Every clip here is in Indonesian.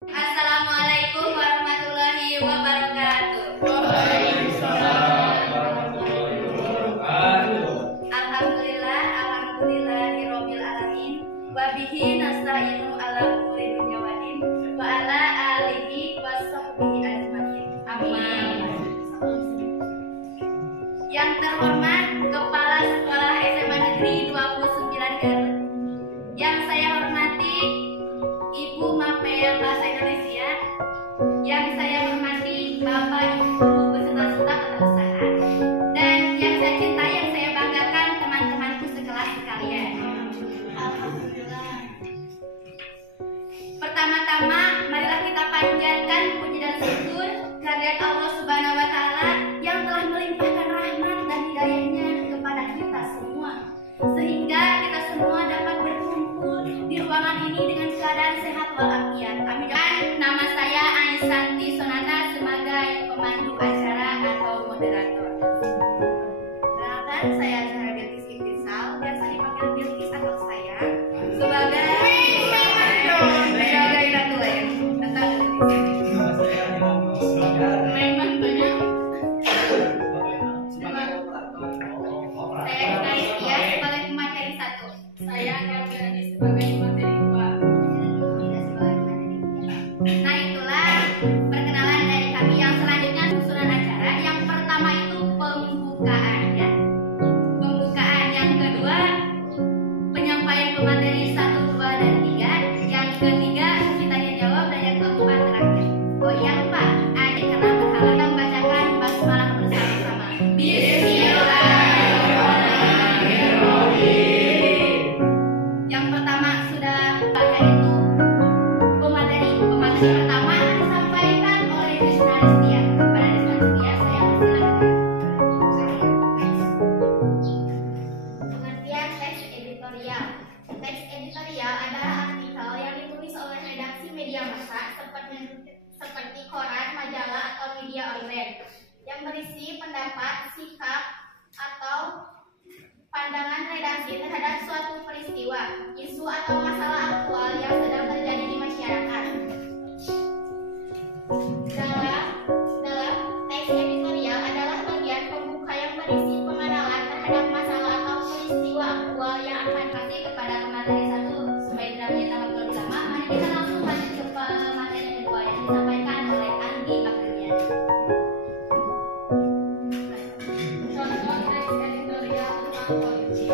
Assalamualaikum warahmatullahi wabarakatuh. Waalaikumsalam warahmatullahi wabarakatuh. Alhamdulillahirabbil alamin. Wa bihi nasta'inu ala umuri dunya wa din wa ala alihi washabbihi ajmain. Amin. Yang terhormat Kepala Sekolah SMA Negeri 29 Garut. Yang saya hormati Ibu Mapel Bahasa Indonesia. Yang saya hormati Bapak Ibu guru beserta staf tata usaha. Dan yang saya cintai, yang saya banggakan teman-temanku sekelas sekalian. Alhamdulillah. Pertama-tama, marilah kita panjatkan puji dan syukur kehadirat Allah Subhanahu wa taala yang telah melimpahkan rahmat dan hidayahnya kepada kita semua, sehingga kita semua dapat berkumpul di ruangan ini dengan keadaan sehat walafiat. Amin. Nama saya Aisanti Sonata sebagai pemandu acara atau moderator. Perkenalkan, saya Zahra Bilqis Intisal, biasa dipanggil Bilqis atau saya, sebagai Ratu Lain. Saya Gabriela sebagai materi 2. Nah, itulah perkenalan dari kami. Yang selanjutnya susunan acara. Yang pertama itu pembukaan, ya. Pembukaan. Yang kedua penyampaian pemateri 1, 2, dan 3. Yang ketiga tanya jawab, dan yang keempat terakhir. Oh iya lupa, adik karena berhalangan membacakan basmalah bersama-sama. Yang pertama sudah yaitu pemateri pertama disampaikan oleh Desna Rizkia. Kepada Desna Rizkia saya persilakan. Pengertian teks editorial. Teks editorial adalah artikel yang ditulis oleh redaksi media massa seperti koran, majalah, atau media online yang berisi pendapat, sikap, atau pandangan redaksi terhadap suatu peristiwa, isu, atau masalah aktual yang sedang terjadi di masyarakat. Dalam teks editorial adalah bagian pembuka yang berisi pengenalan terhadap masalah atau peristiwa aktual yang akan kasih kepada pemateri 1. Supaya tidak menyita waktu lebih lama, mari kita langsung lanjut ke pemateri kedua yang disampaikan oleh Anggi Aprilian. Contoh teks editorial tentang polisi.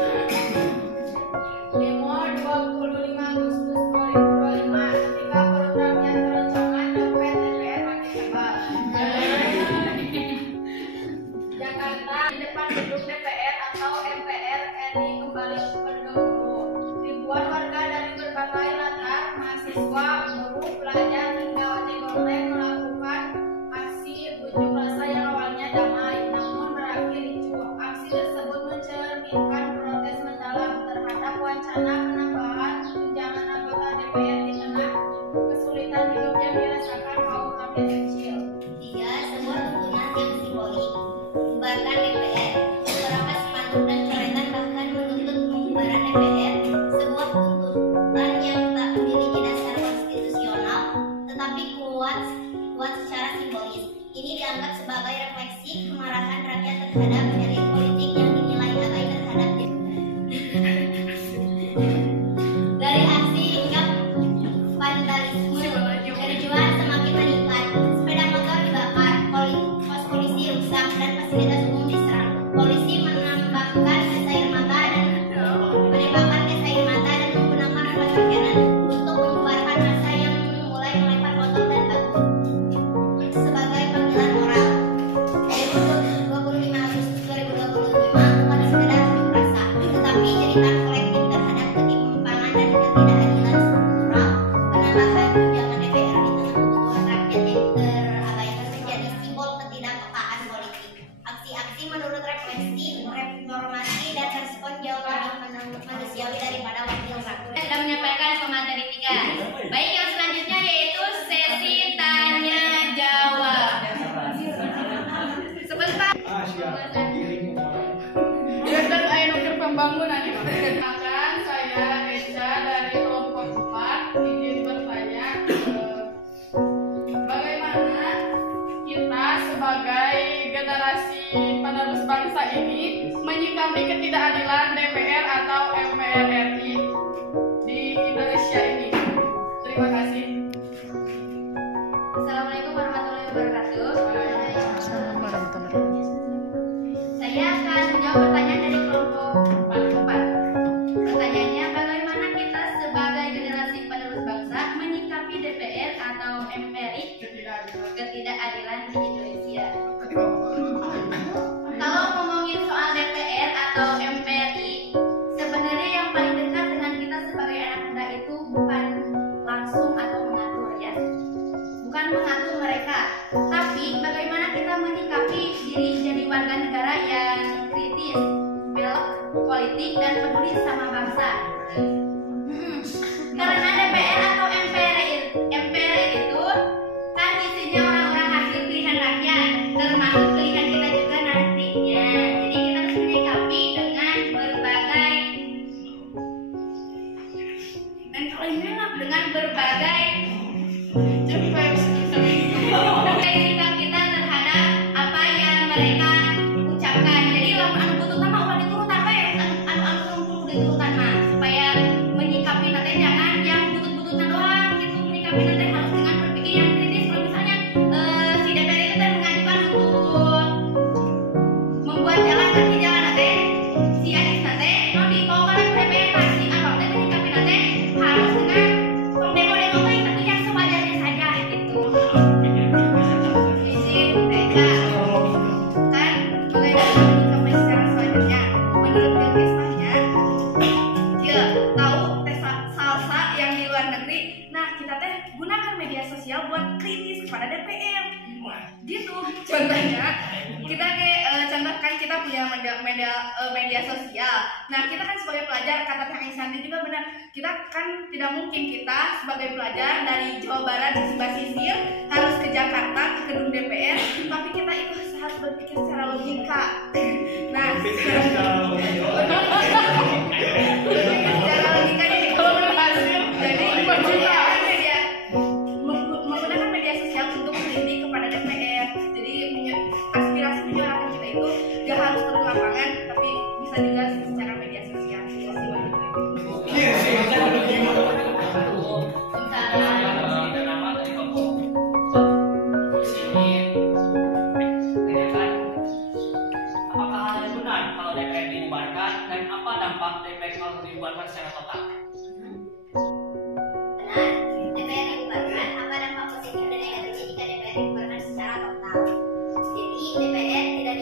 Demo 25 Agustus 2025 ketika programnya terancaman dompet DPR makin tebal. Jakarta, di depan gedung DPR atau MPR RI kembali bergemuruh. Ribuan warga dari berbagai latar, mahasiswa, buruh, pelajar, hingga ojek online melakukan aksi unjuk rasa yang awalnya damai, namun berakhir ricuh. Aksi tersebut mencerminkan protes mendalam terhadap wacana penambahan tunjangan anggota DPR di tengah kesulitan hidup yang dirasakan kaum rakyat kecil. 3. Sebuah tuntunan yang simbolik. Bubarkan DPR. Beberapa spanduk dan coretan bahkan menuntut pembubaran DPR. Sebuah tuntutan yang tak memiliki dasar konstitusional, tetapi kuat secara simbolis. Ini dianggap sebagai refleksi kemarahan rakyat terhadap elit politik yang dinilai abai terhadap dari aksi hingga vandalisme, kericuhan semakin meningkat. Sepeda motor dibakar, pos polisi rusak, dan fasilitas umum diserang. Polisi menembakkan gas air mata dan menggunakan water cannon untuk membubarkan massa yang mulai melempar botol dan batu sebagai panggilan moral. 25 Agustus 2025 bukan sekedar unjuk rasa, bangsa ini menyikapi ketidakadilan DPR atau MPR RI di Indonesia ini. Terima kasih. Assalamualaikum warahmatullahi wabarakatuh. Assalamualaikum warahmatullahi wabarakatuh. Saya akan menjawab pertanyaan dari kelompok paling 4. Pertanyaannya, bagaimana kita sebagai generasi penerus bangsa menyikapi DPR atau MPRI ketidakadilan di Indonesia? Kalau ngomongin soal DPR atau MPRI, sebenarnya yang paling dekat dengan kita sebagai anak muda itu bukan langsung atau mengatur ya, bukan mengatur mereka, tapi bagaimana kita menyikapi diri jadi warga negara yang kritis, belok politik dan peduli sama bangsa. Karena DPR atau MPR itu kan isinya orang-orang hasil pilihan rakyat, termasuk pilihan kita juga nantinya. Jadi kita harus menyikapi dengan berbagai sikap kita terhadap apa yang mereka ucapkan. Jadi lamun butuh sama ulah diturutan we, anu diturutan mah supaya menyikapi nanti jangan yang butut-bututan doang gitu. Menyikapi nanti harus dengan berpikir yang kritis. Kalau misalnya si DPR itu mengajukan untuk membuat jalan kaki jalan nanti si Anies nanti mau dibawa ke DPR pasti apa nanti menyikapi nanti harus dengan demo-demo tapi yang sewajarnya saja gitu. Izin mereka kan mulai dari menyikapi secara sewajarnya. Menurut Rismanya, dia tahu tes salsa yang di luar negeri. Nah kita teh gunakan media sosial buat kritis kepada DPR. Gitu. Contohnya kita contohkan kita punya media sosial. Nah kita kan sebagai pelajar, kata Kang Isanti juga benar. Kita kan tidak mungkin kita sebagai pelajar dari Jawa Barat sisir harus ke Jakarta ke gedung DPR, tapi kita itu harus berpikir secara logika. Nah, berpikir secara logika ini kalau berhasil. Jadi menggunakan media sosial untuk kritik kepada DPR. Jadi aspirasi menyuarakan kita itu gak harus turun lapangan, tapi bisa juga secara media sosial. Apakah hal itu benar kalau DPR dibubarkan dan apa dampak DPR kalau dibubarkan secara total? Benar, DPR dibubarkan, apa dampak positif dan negatifnya jika DPR dibubarkan secara total? Jadi DPR tidak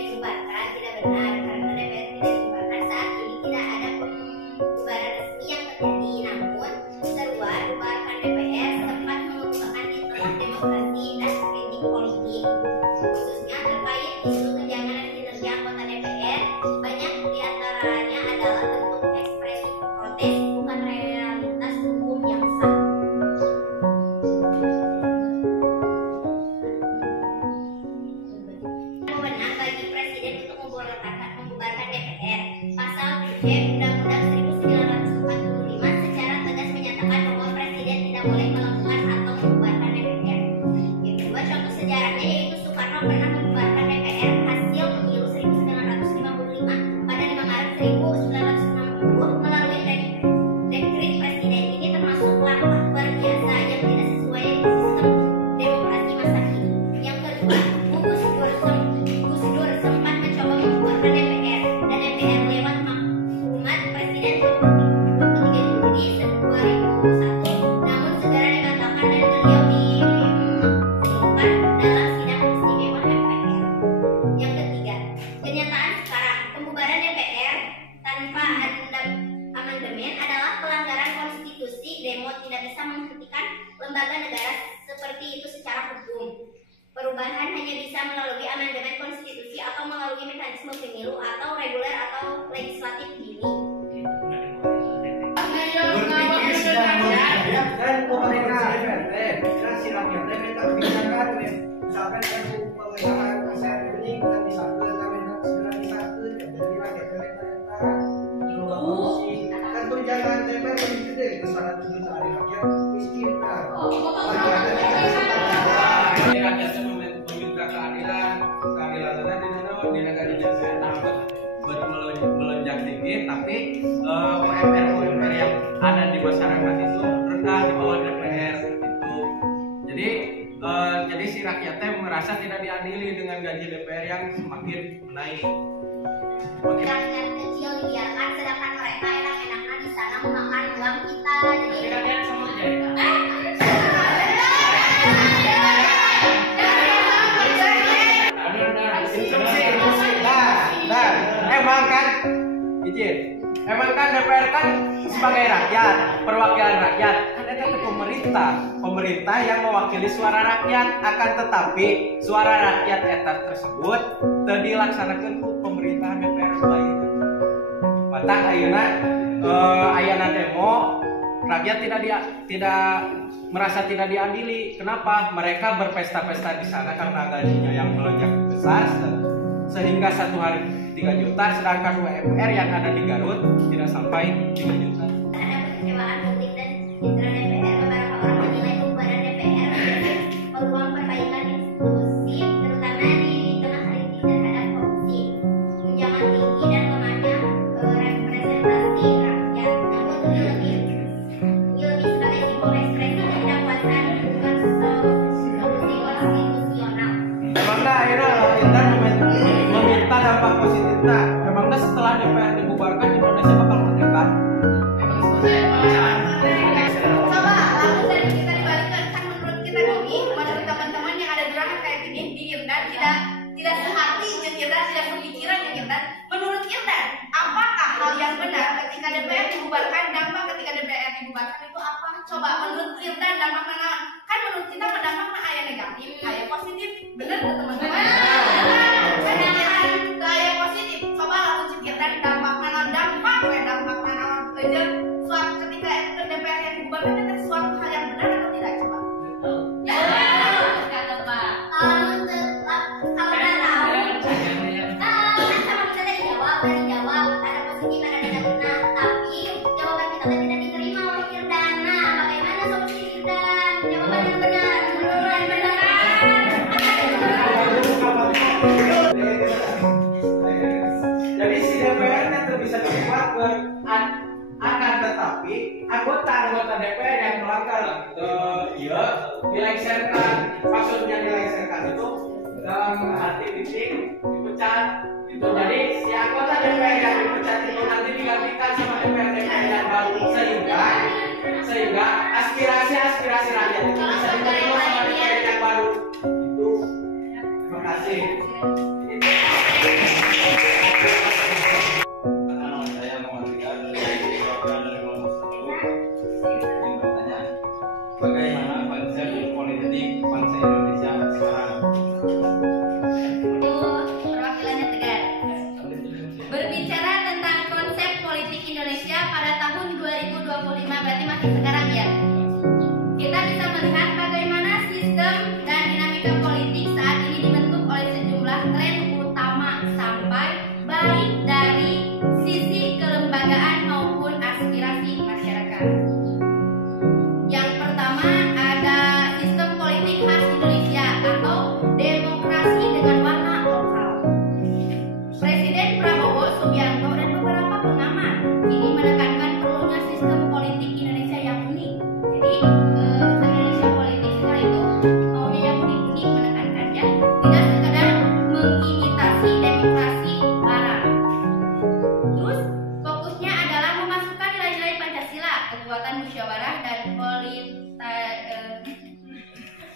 dibubarkan tidak benar, karena DPR tidak dibubarkan saat ini tidak ada pembubaran resmi yang terjadi. Namun seruan bubarkan DPR sempat mengemukakan di tengah demokrasi dan kritik politik, khususnya terkait isu tunjangan dan kinerja anggota DPR. Banyak diantaranya adalah bentuk ekspresi protes, bukan realitas hukum yang sah. Wewenang bagi Presiden untuk membubarkan DPR. Pasal 7 Undang-Undang 1945 secara tegas menyatakan bahwa Presiden tidak boleh melakukan atau membubarkan DPR. Yang kedua, contoh sejarahnya yaitu Soekarno pernah membubarkan DPR hasil pemilu 1955 pada 5 Maret 1960 melalui dekret Presiden. Ini termasuk langkah luar biasa yang tidak sesuai sistem demokrasi masa kini. Yang kedua, Gus Dur sempat mencoba membubarkan DPR dan DPR lewat maklumat Presiden 23 Juli 2001, namun segera dibatalkan dan beliau dimaksudkan dalam sidang istimewa MPR. Yang ketiga, kenyataan sekarang pembubaran DPR tanpa amandemen adalah pelanggaran konstitusi. Demo tidak bisa menghentikan lembaga negara seperti itu secara hukum. Perubahan hanya bisa melalui amandemen konstitusi atau melalui mekanisme pemilu atau reguler atau legislatif ini. Berpikir secara logika dan pemerintah dan si rakyatnya minta kebijakan misalkan kan pemerintahan kesehatan ini kan disahkan kami segera disahkan jadi rakyatnya minta korupsi kan tunjangan DPR lebih gede ke 100 juta rakyat miskin kan rakyatnya Rakyatnya meminta keadilan tadi di negara merasa tidak diadili dengan gaji DPR yang semakin naik. Rakyat kecil dibiarkan, sedangkan mereka enak-enaknya di sana memakan uang kita. Jadi Rakyat sama saja. Instruksi. Dan emang kan, izin. Emang kan DPR kan sebagai rakyat, perwakilan rakyat. Kan ada ke pemerintah yang mewakili suara rakyat. Akan tetapi suara rakyat etat tersebut tidak dilaksanakan ku pemerintahan DPR baik. Patah ayeuna demo rakyat tidak merasa tidak diadili. Kenapa? Mereka berpesta-pesta di sana karena gajinya yang melonjak besar sehingga satu hari 3 juta, sedangkan UMR yang ada di Garut tidak sampai 3 juta. ada kekecewaan publik dan citra DPR. Beberapa orang menilai kebubaran DPR peluang perbaikan institusi, terutama di tengah kritik terhadap korupsi, tunjangan tinggi dan lemahnya representasi rakyat. Namun lebih sebagai simbol ekspresi ketidakpuasan bukan solusi konstitusional. Emangnya akhirnya Intan meminta dampak positifnya. Emangnya setelah DPR dibubarkan Indonesia bakal merdeka? Coba langsung dari kita dibalikan, kan menurut kita Domi, menurut teman-teman yang ada gerakan kayak gini di Irdan tidak sehati dengan Irdan, tidak sepemikiran dengan Irdan. Menurut Irdan, apakah hal yang benar ketika DPR dibubarkan, dampak ketika DPR dibubarkan itu apa? Coba menurut Irdan dampak mana? Kan menurut kita dampaknya ayah negatif, ayah positif, benar nggak teman-teman? Kan ayah positif. Coba langsung Irdan dampak mana aja. Suatu ketika DPR yang dibubarkan itu suatu hal yang benar atau tidak, coba? Kata Pak. Kalau nggak tahu, kan sama kita tadi jawab, ada positif ada negatif. Nah, tapi jawaban kita tidak diterima oleh Irdan. Nah, bagaimana solusi Irdan? Jawaban yang benar. Jadi si DPR nya bisa dibubarkan, akan tetapi anggota DPR yang melanggar dilengsarkan. Maksudnya dilengsarkan itu dalam arti titik dipecat itu. Jadi si anggota DPR yang dipecat itu nanti digantikan sama DPR yang baru, sehingga aspirasi rakyat itu bisa diterima sama DPR yang baru. Itu. Terima kasih. Saya memastikan dari program dari kelompok 1 yang bertanya bagaimana konsep politik bangsa Indonesia sekarang. Itu perwakilannya Tegar. Berbicara tentang konsep politik Indonesia pada tahun 2025, berarti masih sekarang ya. Kita bisa melihat bagaimana sistem dan dinamika politik saat ini dibentuk oleh sejumlah tren utama sampai baik dari sisi kelembagaan maupun aspirasi masyarakat. Yang pertama ada sistem politik khas Indonesia atau demokrasi dengan warna lokal. Presiden Prabowo Subianto dan beberapa pengamat ini menekankan perlunya sistem politik Indonesia yang unik. Jadi sistem Indonesia politik sekarang itu maunya yang unik-unik, menekankannya tidak sekadar mengimitasi demokrasi barat. Terus fokusnya adalah memasukkan nilai-nilai Pancasila, kekuatan musyawarah dan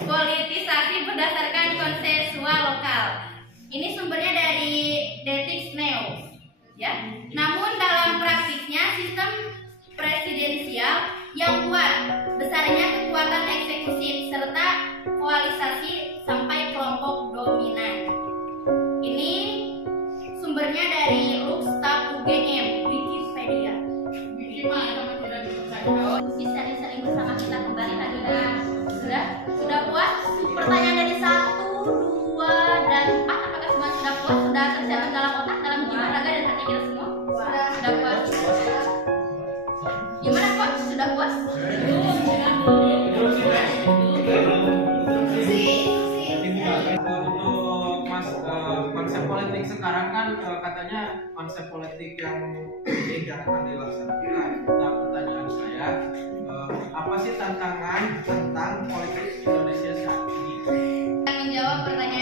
politisasi berdasarkan konsensual lokal. Ini sumbernya dari Detik News, ya. Namun dalam praktiknya sistem presidensial yang kuat, besarnya kekuatan eksekutif serta koalisasi sampai kelompok dominan. Ini sumbernya dari Lukstap UGM, Wikipedia. Bisa sering bersama kita kembali lagi. Sudah puas? Pertanyaan dari 1, 2, dan 4. Apakah semua sudah puas? Sudah tercatat dalam otak, dalam jiwa, raga, dan hati kita semua? Sudah puas. Gimana coach? Sudah puas? Untuk konsep politik sekarang kan katanya konsep politik yang akan dilaksanakan. Nah, pertanyaan saya, apa sih tantangan tentang politik Indonesia saat ini? Menjawab pertanyaan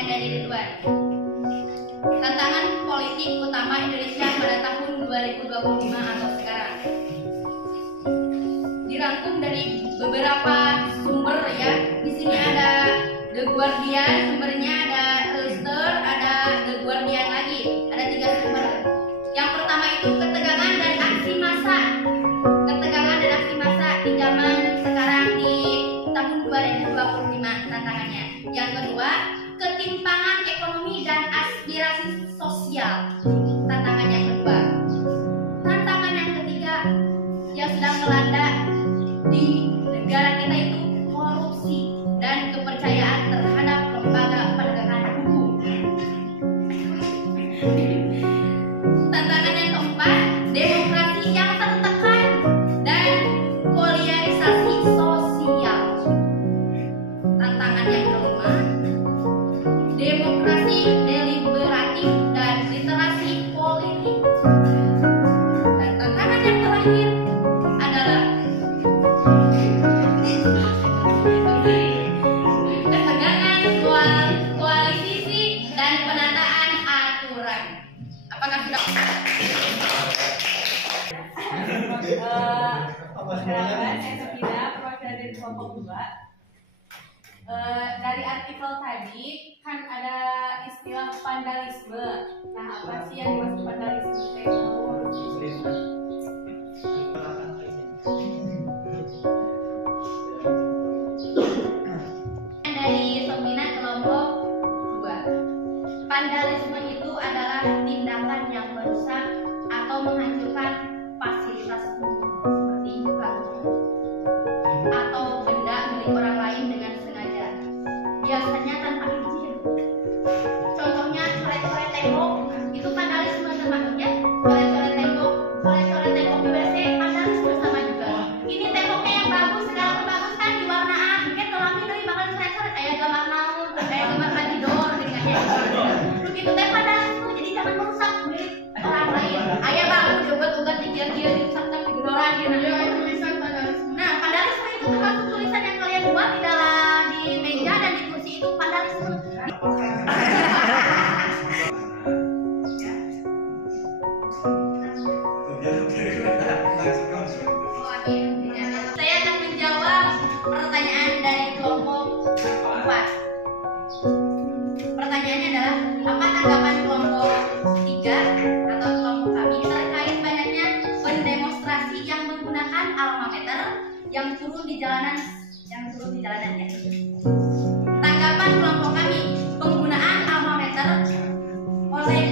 Guardian, sumbernya ada Leicester, ada The Guardian lagi, ada 3 sumber. Yang pertama itu ketegangan dan aksi massa. Ketegangan dan aksi massa di zaman sekarang di tahun 2025 tantangannya. Yang kedua, ketimpangan ekonomi dan aspirasi sosial. Tantangan yang kedua. Tantangan yang ketiga yang sedang melanda di negara kita itu korupsi dan kepercayaan terhadap lembaga penegakan hukum. Tantangan yang keempat, demokrasi yang tertekan dan polarisasi sosial. Tantangan yang kelima, demokrasi deliberatif dan literasi politik. Dan tantangan yang terakhir adalah ketegangan koalisi dan penataan aturan. Apakah sudah? Perkenalkan, saya Sabina, perwakilan dari kelompok 2. Dari artikel tadi kan ada istilah vandalisme. Nah, apa sih yang dimaksud vandalisme? Dari pembina kelompok 2. Vandalisme itu adalah tindakan yang merusak atau menghancurkan fasilitas umum seperti bangunan atau benda milik orang lain dengan sengaja, biasanya tanpa izin. Contohnya coret-coret tembok, itu vandalisme termasuknya. Coret-coret tembok di WC vandalisme sama juga. Ini temboknya yang bagus, segala bagus kan diwarnaan, mungkin kalau kami dari bakal coret-coret kayak gambar naon, kayak gambar bajidor dengannya. Lu gitu teh vandalisme, jadi jangan merusak milik orang lain. Aya baru diugat-ugat dia dirusakkan di gedoran gitu. Nah, vandalisme itu termasuk tulisan yang kalian buat di dalam di meja dan di kursi itu vandalisme. Saya akan menjawab pertanyaan dari kelompok 4. Pertanyaannya adalah, apa tanggapan kelompok 3 atau kelompok kami terkait banyaknya pendemonstrasi yang menggunakan alma mater yang turun di jalanan ya. Tanggapan kelompok kami, penggunaan alma mater oleh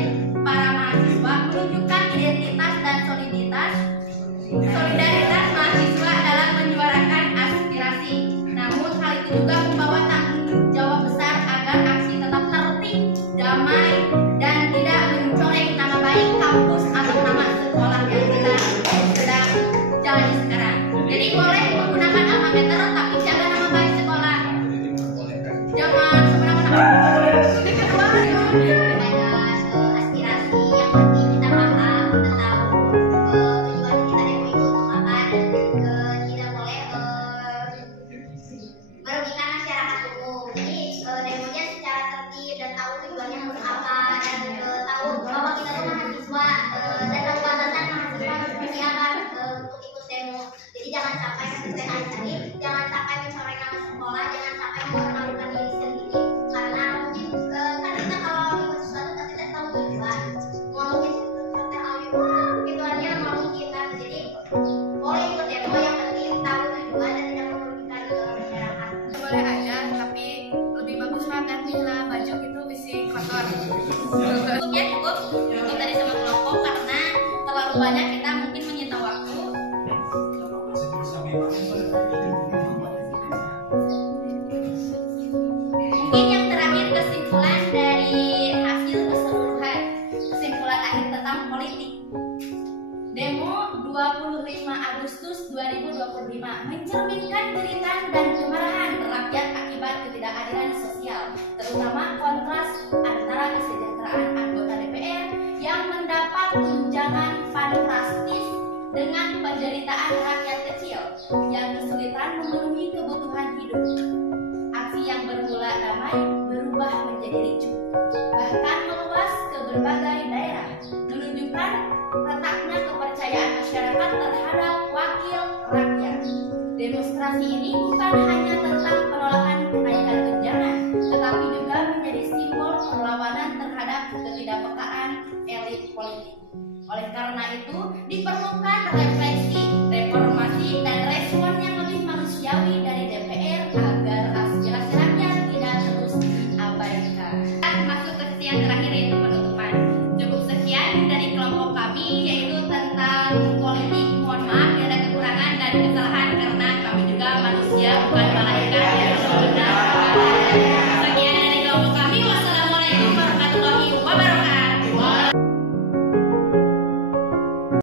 para mahasiswa menunjukkan identitas dan solidaritas mahasiswa dalam menyuarakan aspirasi. Namun hal itu juga membawa tanggung jawab besar agar aksi tetap tertib, damai, dan tidak mencoreng nama baik kampus atau nama sekolah yang kita sedang jalani sekarang. Jadi boleh menggunakan alma mater tapi jaga nama baik sekolah. Jangan semena-mena. Aspirasi yang penting kita paham, kita tahu tujuan kita demo itu untuk apa, dan tidak boleh merugikan masyarakat umum. Jadi demonya secara tertib dan tahu tujuannya untuk apa, dan tahu bahwa kita tuh mahasiswa dan tahu batasan mahasiswa seperti apa untuk ikut demo. Jadi jangan sampai tadi jangan sampai mencoreng nama sekolah, jangan sampai mempermalukan diri sendiri, karena mungkin kan kita kalau ikut sesuatu pasti tidak tahu tujuan. Mungkin seperti wah gitu aja mau mungkin kan. Jadi boleh ikut demo, yang penting tahu tujuan dan tidak merugikan masyarakat. Boleh aja, tapi lebih bagus mah gantilah baju itu bisi kotor. Cukup tadi sama kelompok karena terlalu banyak kita mungkin menyita waktu. Mungkin yang terakhir kesimpulan dari hasil keseluruhan, kesimpulan akhir tentang politik. Demo 25 Agustus 2025 mencerminkan jeritan dan kemarahan rakyat akibat ketidakadilan sosial, terutama kontras antara kesejahteraan anggota DPR yang mendapat tunjangan fantastis dengan penderitaan rakyat kecil yang kesulitan memenuhi kebutuhan hidup. Aksi yang bermula damai berubah menjadi ricuh, bahkan meluas ke berbagai daerah, menunjukkan retaknya kepercayaan masyarakat terhadap wakil rakyat. Demonstrasi ini bukan hanya tentang penolakan kenaikan tunjangan, karena itu diperlukan revisi